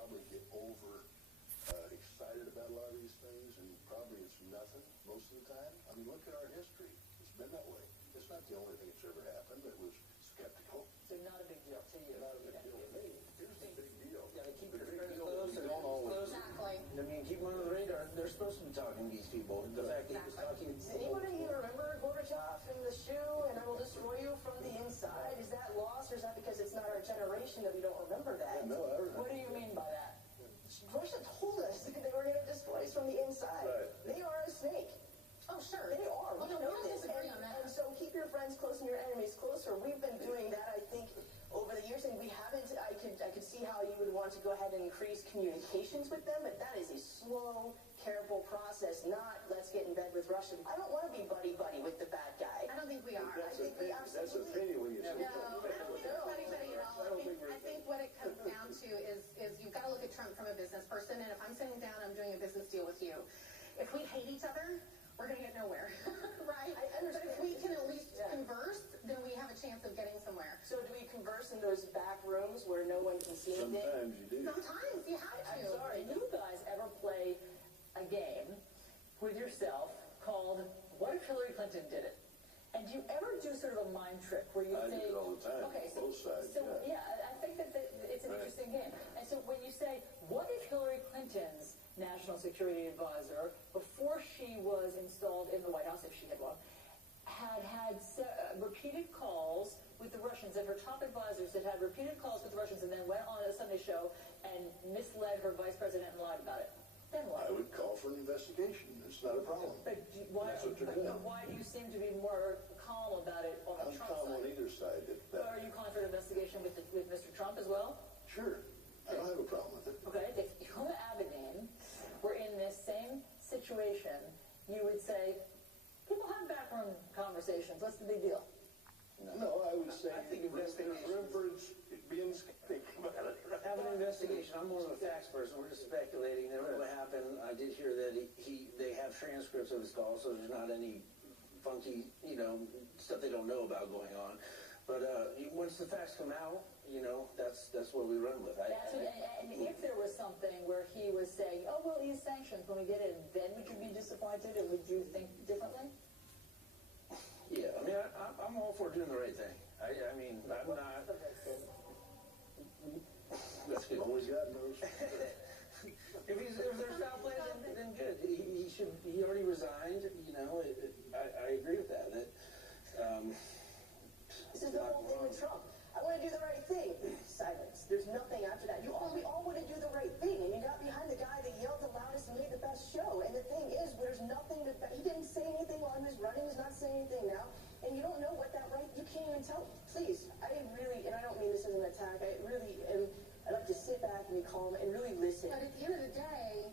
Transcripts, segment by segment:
probably get over excited about a lot of these things, and probably it's nothing most of the time. I mean, look at our history. It's been that way. It's not the only thing that's ever happened that was skeptical. So not a big deal to you. Not a big deal to me. Here's the big deal. Yeah, they keep The their big friends deal close. is we don't always. Exactly. I mean, keep them on the radar. They're supposed to be talking to these people. The fact that he was talking. Anybody remember Gorbachev in the shoe and I will destroy you from the inside? Is that lost, or is that because it's not our generation that we don't remember that? Yeah, no, I remember. What do you mean by that? Russia told us that they were going to destroy us from the inside. Right. They are a snake. Oh, sure. They are. Well, We no, know we don't this. disagree on that. And so keep your friends close and your enemies closer. We've been doing that, I think, over the years, and we haven't. I could see how you would want to go ahead and increase communications with them, but that is a slow, careful process, not let's get in bed with Russia. I don't want to be buddy-buddy with the bad guy. I don't think we are. I That's think we that's a absolutely... pity when you say No, that. I don't think we're buddy-buddy at all. I think what it comes down to is you've got to look at Trump from a business person, and if I'm sitting down, I'm doing a business deal with you. If we hate each other, we're going to get nowhere, right? I understand. But if we can at least converse, then we have a chance of getting somewhere. So do we converse in those back rooms where no one can see anything? Sometimes you do. Sometimes you have to. I'm sorry, do you guys ever play a game with yourself called What If Hillary Clinton Did It? And do you ever do sort of a mind trick where you I do say... it all the time, Okay, so, both sides, so yeah. I think that it's an interesting game. And so when you say, what if Hillary Clinton's national security advisor, before she was installed in the White House, if she had one, had repeated calls with the Russians, and her top advisors had repeated calls with the Russians, and then went on a Sunday show and misled her vice president and lied about it. Then what? I would call for an investigation. It's not a problem. But why, That's what they're doing. why do you seem to be more calm about it on the I'm Trump calm on side? either side. Are you calling for an investigation with Mr. Trump as well? Sure. I don't have a problem with it. Okay, if Huma Abedin were in this same situation, you would say, people have backroom conversations. What's the big deal? No, I would say I think there's room for being skeptic about it. Have an investigation. I'm more of a facts person. We're just speculating. Never what happened. I did hear that they have transcripts of his calls, so there's not any funky, stuff they don't know about going on. But once the facts come out, that's what we run with. And if there was something where he was saying, oh, well, he's sanctioned when we get in, then would you be disappointed, or would you think differently? Yeah, I mean, I'm all for doing the right thing. I mean, I'm not... That's good. Always got those. If there's foul play, then good. He already resigned, I agree with that. This is the whole thing with Trump. I want to do the right thing. Silence. There's nothing after that. We all want to do the right thing, and you got behind the guy that yelled the loudest and made the best show. And the thing is, there's nothing to... He didn't say anything while he was running. He's not saying anything now. And you don't know what that right... You can't even tell. Please, I really... And I don't mean this as an attack. I'd like to sit back and be calm and really listen. But at the end of the day,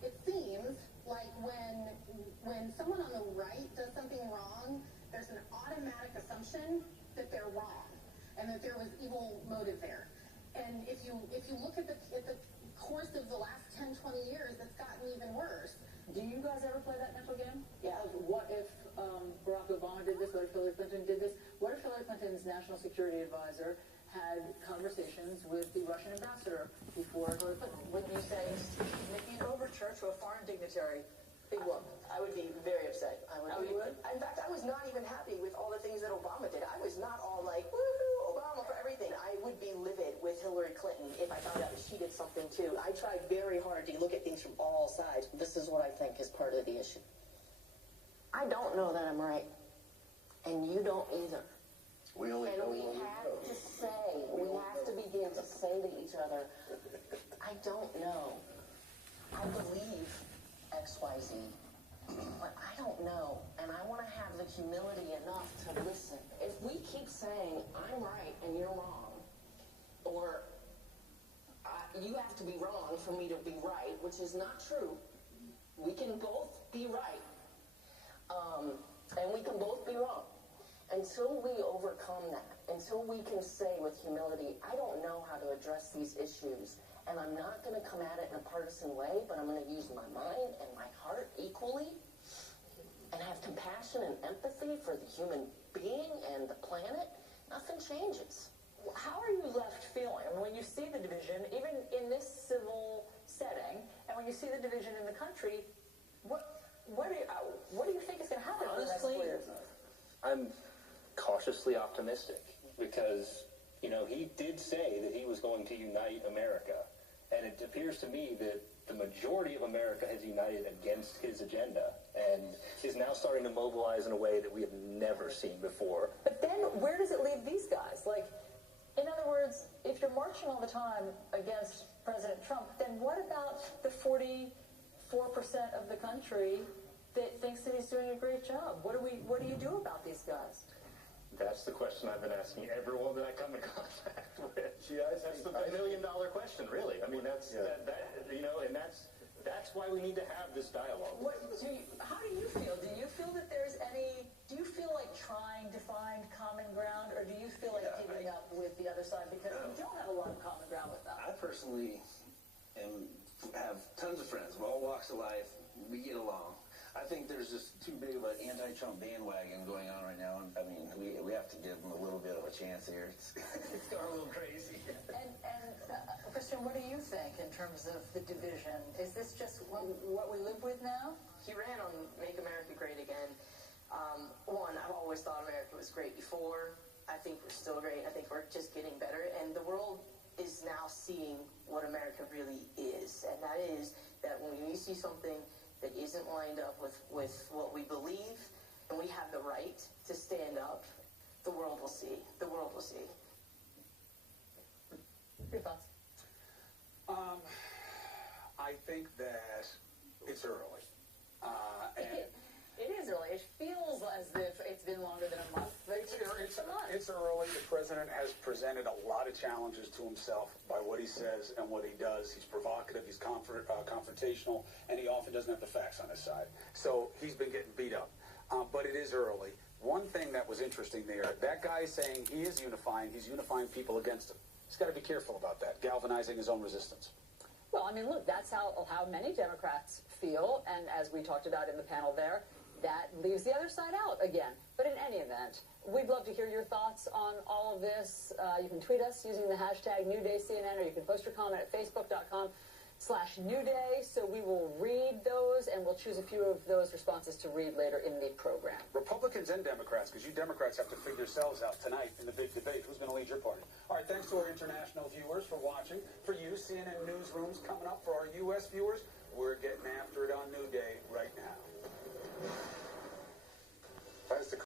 it seems like when someone on the right does something wrong, there's an automatic assumption that they're wrong and that there was evil motive there. And if you look at the course of the last 10, 20 years, it's gotten even worse. Do you guys ever play that mental game? Yeah. What if Barack Obama did this? What if Hillary Clinton did this? What if Hillary Clinton's national security advisor had conversations with the Russian ambassador before Hillary Clinton? Wouldn't you say, making an overture to a foreign dignitary, big whoop? I would be very upset. You would? In fact, I was not even happy with all the things that Obama did. I was not all like, woohoo, Obama for everything. I would be livid with Hillary Clinton if I found out that she did something too. I tried very hard to look at things from all sides. This is what I think is part of the issue. I don't know that I'm right, and you don't either. We only know we what we have know. to say, we have to begin to say to each other, I don't know. I believe XYZ, but I don't know, and I want to have the humility enough to listen. If we keep saying, I'm right and you're wrong, or you have to be wrong for me to be right, which is not true. We can both be right, and we can both be wrong. Until we overcome that, until we can say with humility, I don't know how to address these issues, and I'm not going to come at it in a partisan way, but I'm going to use my mind and my heart equally, and have compassion and empathy for the human being and the planet, nothing changes. how are you left feeling? I mean, when you see the division, even in this civil setting, and when you see the division in the country, what do you think is going to happen? Honestly, I'm cautiously optimistic because, you know, he did say that he was going to unite America, and it appears to me that the majority of America has united against his agenda and is now starting to mobilize in a way that we have never seen before. But then where does it leave these guys? Like, in other words, if you're marching all the time against President Trump, then what about the 44% of the country that thinks that he's doing a great job? What do you do about these guys? That's the question I've been asking everyone that I come in contact with. That's the $1 million question, really. I mean, that's you know, and that's why we need to have this dialogue. How do you feel? Do you feel that there's any? Do you feel like trying to find common ground, or do you feel like giving up with the other side because you don't have a lot of common ground with them? I personally have tons of friends of all walks of life. We get along. I think there's just too big of an anti-Trump bandwagon going on right now. I mean, we have to give him a little bit of a chance here. It's going a little crazy. And Christian, what do you think in terms of the division? Is this just what we live with now? He ran on Make America Great Again. One, I've always thought America was great before. I think we're still great. I think we're just getting better. And the world is now seeing what America really is. And that is that when we see something that isn't lined up with what we believe, and we have the right to stand up, the world will see. The world will see. Your thoughts? I think that it's early. It is early. It feels as if it's been longer than a month. But it's a month. It's early. The president has presented a lot of challenges to himself by what he says and what he does. He's provocative, he's confrontational, and he often doesn't have the facts on his side. So he's been getting beat up. But it is early. One thing that was interesting there, that guy is saying he is unifying. He's unifying people against him. He's got to be careful about that, galvanizing his own resistance. Well, I mean, look, that's how many Democrats feel, and as we talked about in the panel there, that leaves the other side out again. But in any event, we'd love to hear your thoughts on all of this. You can tweet us using the hashtag NewDayCNN, or you can post your comment at facebook.com/NewDay. So we will read those, and we'll choose a few of those responses to read later in the program. Republicans and Democrats, because you Democrats have to figure yourselves out tonight in the big debate. Who's going to lead your party? All right, thanks to our international viewers for watching. For you, CNN Newsroom's coming up. For our U.S. viewers, we're getting after it on